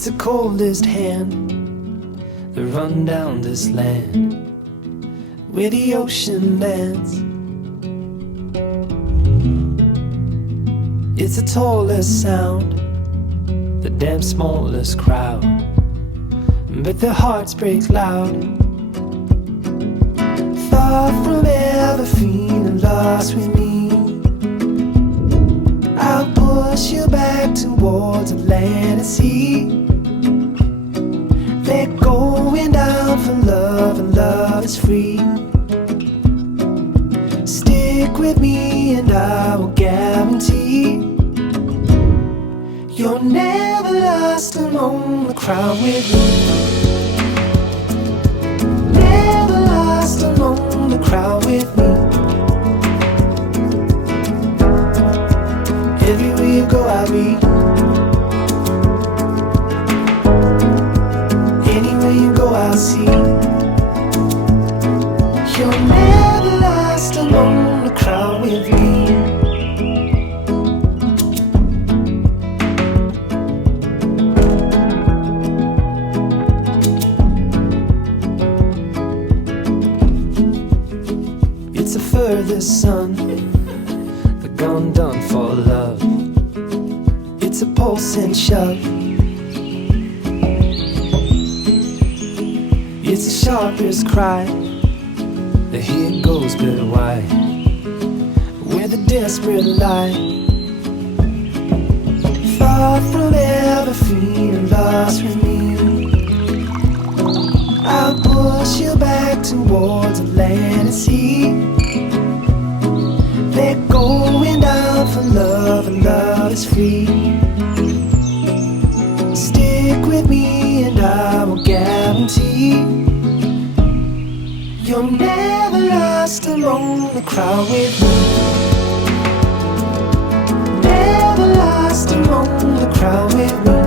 It's the coldest hand that run down this land where the ocean lands. It's the tallest sound, the damn smallest crowd, but their hearts break loud. Far from ever feeling lost with me, I'll push you back towards the land and sea. They're going down for love, and love is free. Stick with me and I will guarantee you're never lost among the crowd with me. Never lost among the crowd with me. Everywhere you go I'll be. Anywhere you go I'll see. You're never lost among the crowd with me. It's the furthest sun, the gone done for love. It's a pulsing shove. It's the sharpest cry, the here goes but why, where the desperate lie. Far from ever feeling lost with me, I'll push you back towards the land and sea. They're going down for love, and love is free. Stick with me and I will guarantee you're never lost among the crowd with me. Never lost among the crowd with me.